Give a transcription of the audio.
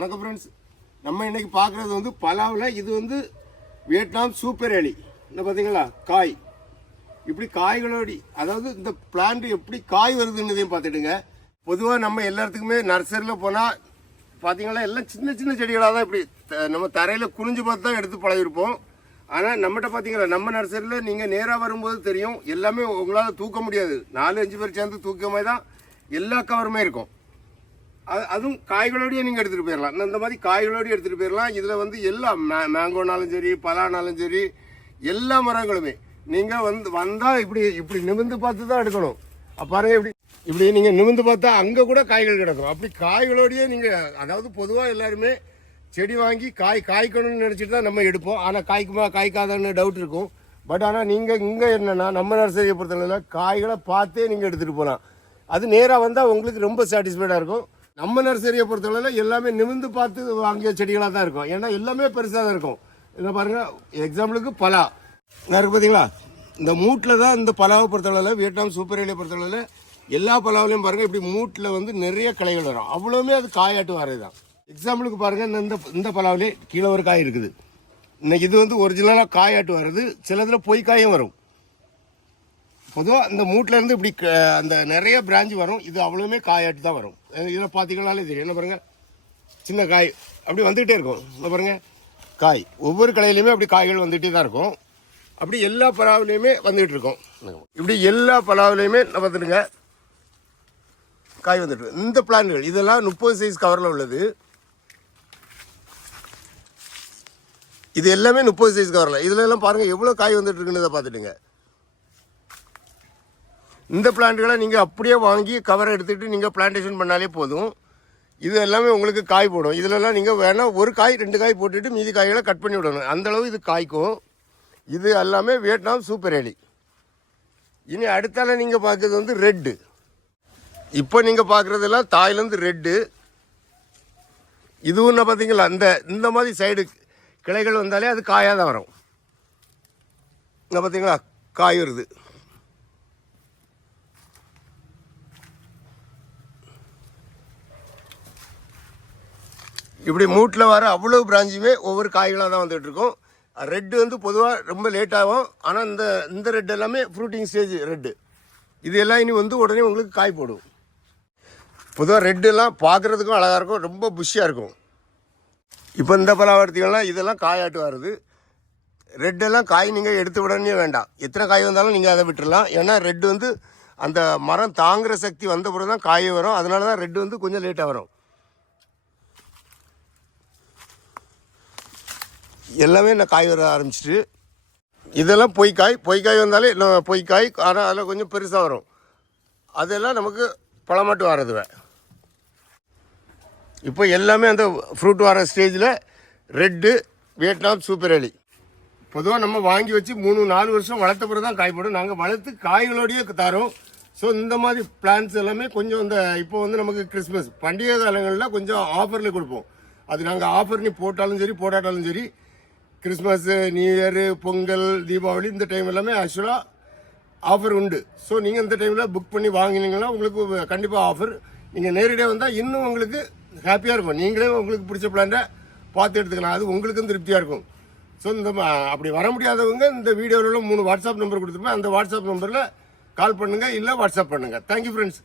வணக்கம் ஃப்ரெண்ட்ஸ் நம்ம இன்றைக்கி பார்க்குறது வந்து பலாவில் இது வந்து வியட்நாம் சூப்பர் அலி என்ன பார்த்தீங்களா? காய். இப்படி காய்களோடி அதாவது இந்த பிளான்ட் எப்படி காய் வருதுன்னதையும் பார்த்துட்டுங்க பொதுவாக நம்ம எல்லாத்துக்குமே நர்சரியில் போனால் பார்த்தீங்களா எல்லாம் சின்ன சின்ன செடிகளாக தான் இப்படி த- நம்ம தரையில் குனிஞ்சு பார்த்து தான் எடுத்து பழகிருப்போம் ஆனால் நம்மகிட்ட பார்த்தீங்களா நம்ம நர்சரியில் நீங்கள் நேராக வரும்போது தெரியும் எல்லாமே உங்களால் தூக்க முடியாது. நாலு அஞ்சு பேர் சேர்ந்து தூக்கமே தான் எல்லா கவருமே இருக்கும். அது அதுவும் காய்களோடய நீங்கள் எடுத்துகிட்டு போயிடலாம் இந்த- இந்த மாதிரி காய்களோடய எடுத்துகிட்டு போயிடலாம் இதில் வந்து எல்லா மே மேங்கோனாலும் சரி பலானாலும் சரி எல்லா மரங்களுமே. நீங்கள் வந்து வந்தால் இப்படி இப்படி நிமிர்ந்து பார்த்து தான் எடுக்கணும். அப்ப பாருங்க இப்படி இப்படி நீங்கள் நிமிர்ந்து பார்த்தா அங்கே கூட காய்கள் கிடக்கும். அப்படி காய்களோடையே நீங்கள் அதாவது பொதுவாக எல்லாருமே செடி வாங்கி காய் காய்க்கணும்னு நினச்சிட்டு தான் நம்ம எடுப்போம். ஆனால் காய்க்குமா காய்க்காதான்னு டவுட் இருக்கும். பட் ஆனால் நீங்கள் இங்கே என்னென்னா நம்ம நர்சரியை பொறுத்தளவில் காய்களை பார்த்தே நீங்கள் எடுத்துகிட்டு போகலாம் அது நேராக வந்தால் உங்களுக்கு ரொம்ப சாட்டிஸ்ஃபைடாக இருக்கும். நம்ம நர்சரியை பொறுத்தளவில் எல்லாமே நிமிர்ந்து பார்த்து வாங்கிய செடிகளாக தான் இருக்கும். ஏன்னா எல்லாமே பெருசாக தான் இருக்கும். இதை பாருங்கள் எக்ஸாம்பிளுக்கு பலா. இருக்கு பார்த்தீங்களா இந்த மூட்டில் தான் இந்த பலாவை பொறுத்தளவில் வியட்நாம் சூப்பர் ஏலியை பொறுத்தளவில் எல்லா பலாவிலையும் பாருங்கள் இப்படி மூட்டில் வந்து நிறைய களைகள் வரும். அவ்வளோவுமே அது காயாட்டு வரது தான் எக்ஸாம்பிளுக்கு பாருங்கள் இந்த- இந்த இந்த பலாவிலே கீழே ஒரு காய் இருக்குது. இன்னைக்கு இது வந்து ஒரிஜினலாக காயாட்டு வர்றது சிலதில் பொய் காயும் வரும். பொதுவாக இந்த மூட்டிலேருந்து இப்படி அந்த நிறைய பிரான்ச் வரும். இது அவ்வளவுமே காயாட்டு தான் வரும். இதில் பார்த்தீங்கன்னாலே தெரியும். என்ன பாருங்கள் சின்ன காய். அப்படி வந்துகிட்டே இருக்கும். இந்த பாருங்க. காய். ஒவ்வொரு கலையிலையுமே அப்படி காய்கள் வந்துகிட்டே தான் இருக்கும். அப்படி எல்லா பலாவிலையுமே வந்துகிட்டு இருக்கும். இப்படி எல்லா பலாவிலையுமே நம்ம பார்த்துடுங்க காய் வந்துட்டு இந்த பிளான்கள் இதெல்லாம் முப்பது சைஸ் கவரில் உள்ளது. இது எல்லாமே முப்பது சைஸ் கவரில் இதில் எல்லாம் பாருங்கள் எவ்வளோ காய் வந்துட்டு இருக்குன்னு பார்த்துட்டுங்க. இந்த பிளான்ட்டுகளை நீங்கள் அப்படியே வாங்கி கவரை எடுத்துகிட்டு நீங்கள் பிளான்டேஷன் பண்ணாலே போதும். இது எல்லாமே உங்களுக்கு காய் போடும். இதிலெல்லாம் நீங்கள் வேணால் ஒரு காய் ரெண்டு காய் போட்டுட்டு மீதி காய்களை கட் பண்ணி விடணும். அந்தளவு இது காய்க்கும். இது எல்லாமே வியட்நாம் சூப்பர் எலி இனி அடுத்தால நீங்கள் பார்க்குறது வந்து ரெட்டு இப்போ நீங்கள் பார்க்குறதெல்லாம் தாய்லேருந்து ரெட்டு இதுவும் என்ன பார்த்தீங்களா அந்த இந்த மாதிரி சைடு கிளைகள் வந்தாலே அது காயாக தான் வரும். இங்கே பார்த்தீங்களா காய் வருது. இப்படி மூட்டில் வர அவ்வளோ பிராஞ்சுமே ஒவ்வொரு காய்களாக தான் வந்துகிட்டு இருக்கும். ரெட்டு வந்து பொதுவாக ரொம்ப லேட் ஆகும். ஆனால் இந்த இந்த ரெட் எல்லாமே ஃப்ரூட்டிங் ஸ்டேஜ் ரெட்டு இது எல்லாம் இனி வந்து உடனே உங்களுக்கு காய் போடும். பொதுவாக ரெட்டெல்லாம் பார்க்குறதுக்கும் அழகாக இருக்கும். ரொம்ப புஷ்ஷாக இருக்கும். இப்போ இந்த பலாவர்த்திகள்லாம் இதெல்லாம் காயாட்டு வருது. ரெட்டெல்லாம் காய் நீங்கள் எடுத்து விடனே வேண்டாம். எத்தனை காய் வந்தாலும் நீங்கள் அதை விட்டுடலாம் ஏன்னா ரெட்டு வந்து அந்த மரம் தாங்குகிற சக்தி வந்த பிறகு தான் காய் வரும். அதனால தான் ரெட் வந்து கொஞ்சம் லேட்டாக வரும். எல்லாமே நான் காய் வர ஆரம்பிச்சிட்டு இதெல்லாம் பொய்க்காய் பொய்க்காய் வந்தாலே இன்னும் பொய்க்காய் ஆனால் அதில் கொஞ்சம் பெருசாக வரும். அதெல்லாம் நமக்கு பழமாட்டு வரதுவே இப்போ எல்லாமே அந்த ஃப்ரூட் வர ஸ்டேஜில் ரெட்டு வியட்நாம் சூப்பர் அலி பொதுவாக நம்ம வாங்கி வச்சு மூணு நாலு வருஷம் வளர்த்த பிறகு தான் காய் போடும். நாங்கள் வளர்த்து காய்களோடயே தரோம். ஸோ இந்த மாதிரி பிளான்ஸ் எல்லாமே கொஞ்சம் இந்த இப்போ வந்து நமக்கு கிறிஸ்மஸ் பண்டிகை காலங்களில் கொஞ்சம் ஆஃபரில் கொடுப்போம். அது நாங்கள் ஆஃபர் நீ போட்டாலும் சரி போடாட்டாலும் சரி Christmas new year Pongal Deepavali இந்த டைம் எல்லாமே ஆக்சுவலாக ஆஃபர் உண்டு. ஸோ நீங்கள் இந்த டைமில் புக் பண்ணி வாங்கினீங்கன்னா உங்களுக்கு கண்டிப்பாக ஆஃபர் நீங்கள் நேரடியாக வந்தால் இன்னும் உங்களுக்கு ஹாப்பியாக இருக்கும். நீங்களே உங்களுக்கு பிடிச்ச பிளான்ட்டை பார்த்து எடுத்துக்கலாம். அது உங்களுக்கும் திருப்தியாக இருக்கும். ஸோ இந்த அப்படி வர முடியாதவங்க இந்த வீடியோவில் மூணு வாட்ஸ்அப் நம்பர் கொடுத்துருப்பேன் அந்த வாட்ஸ்அப் நம்பரில் கால் பண்ணுங்கள் இல்லை வாட்ஸ்அப் பண்ணுங்கள் தேங்க்யூ ஃப்ரெண்ட்ஸ்